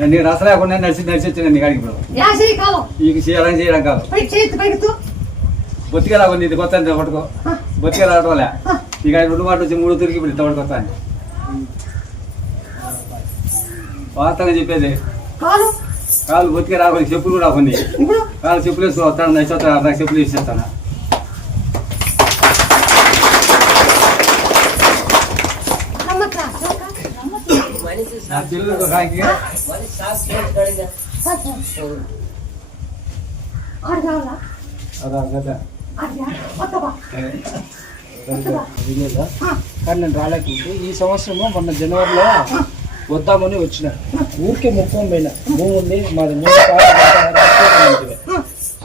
నేను అసలు లేకుండా నడిచి వచ్చిన నీ కాడికి ఇప్పుడు నీకు చేయడం కాదు బొత్తిగా రాకుండా ఇది కొత్త పట్టుకో బొత్తిగా రావటంలే ఇక 2 మాటలు వచ్చి 3 తిరిగి ఇప్పుడు ఇంత పట్టుకొస్తా అని వాస్తవంగా చెప్పేది కాలు బొత్తిగా రాకుండా చెప్పులు కూడా రాకుంది కాలు చెప్పులు వేసుకో వస్తాను నచ్చి నాకు చెప్పులు ఇచ్చేస్తాను కానీ నేను రాలేకుంటే ఈ సంవత్సరము మొన్న జనవరిలో వద్దామని వచ్చిన ఊరికే ముక్కం పోయిన భూమి ఉంది మాది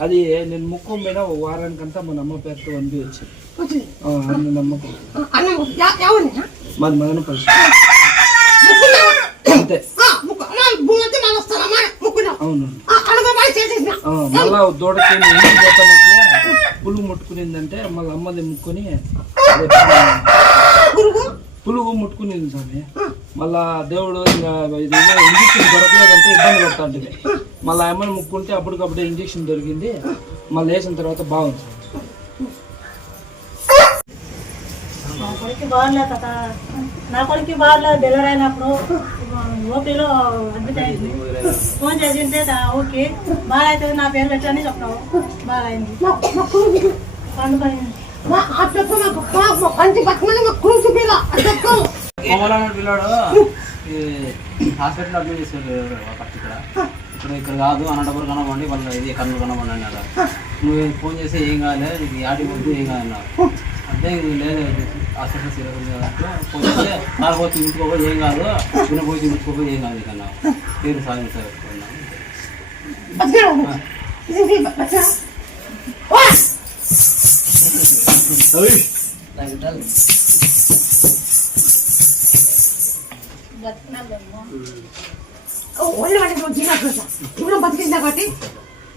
అది నేను ముక్కం పోయినా వారానికంతా మన అమ్మ పేరుతో వండి వచ్చింది నమ్మకం మాది మదన పరిస్థితి అంతే అవును మళ్ళా దూడకి ఇంటికి పోతానట్లే పులుగు ముట్టుకునిందంటే మళ్ళీ అమ్మది ముక్కుని పులుగు ముట్టుకునింది స్వామి మళ్ళా దేవుడు ఇంకా ఇది ఇంజక్షన్ దొరకలేదంటే ఇబ్బంది పడతా ఉంటుంది మళ్ళీ అమ్మని ముక్కుంటే అప్పటికప్పుడే ఇంజక్షన్ దొరికింది మళ్ళీ వేసిన తర్వాత బాగుంది నా కొడుకు బాగాలే కదా నా కొడుకు బాగాలే డెలివరీ అయినప్పుడు ఓపీలో అడ్మిట్ అయింది ఫోన్ చేసింటే ఓకే బాగా అవుతుంది నా పేరు పెట్టని చెప్తావు బాగా అయింది పిల్లాడు హాస్పిటల్ అడ్మిట్ చేశాడు ఇక్కడ కాదు అనంతపురం కనబండి వాళ్ళు ఇది కర్నూలు కనబండి అన్నాడు నువ్వు ఫోన్ చేస్తే ఏం కాలే నీకు యాడికి వద్దు ఏం కాదన్నావు అంటే లేదు హాస్పిటల్ సీరియస్ ఫోన్ చేస్తే నాకు పోయి ఇంటికోపోయి ఏం కాదు చిన్న పోయి ఇంటికోపోయి ఏం కాదు కన్నా పేరు సాధించారు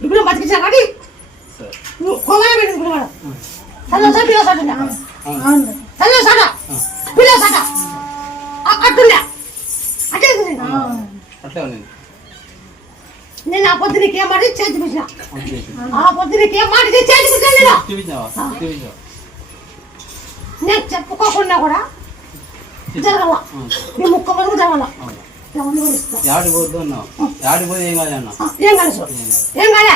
ఇప్పుడు బతికించా కాబట్టి నువ్వు కోగానే పెట్టుకున్నాడు నేను ఆ పొద్దు నీకేం మాట చేతి పిలిచిన ఆ పొద్దు నీకేం మాట చేతి పిలిచాను నేను చెప్పుకోకుండా కూడా జరగల నీ ముక్క వరకు జరగల యాడికి పోద్దు అన్నావు యాడికి పోయి ఏం కాదు అన్నా ఏం కాదు ఏం కాదా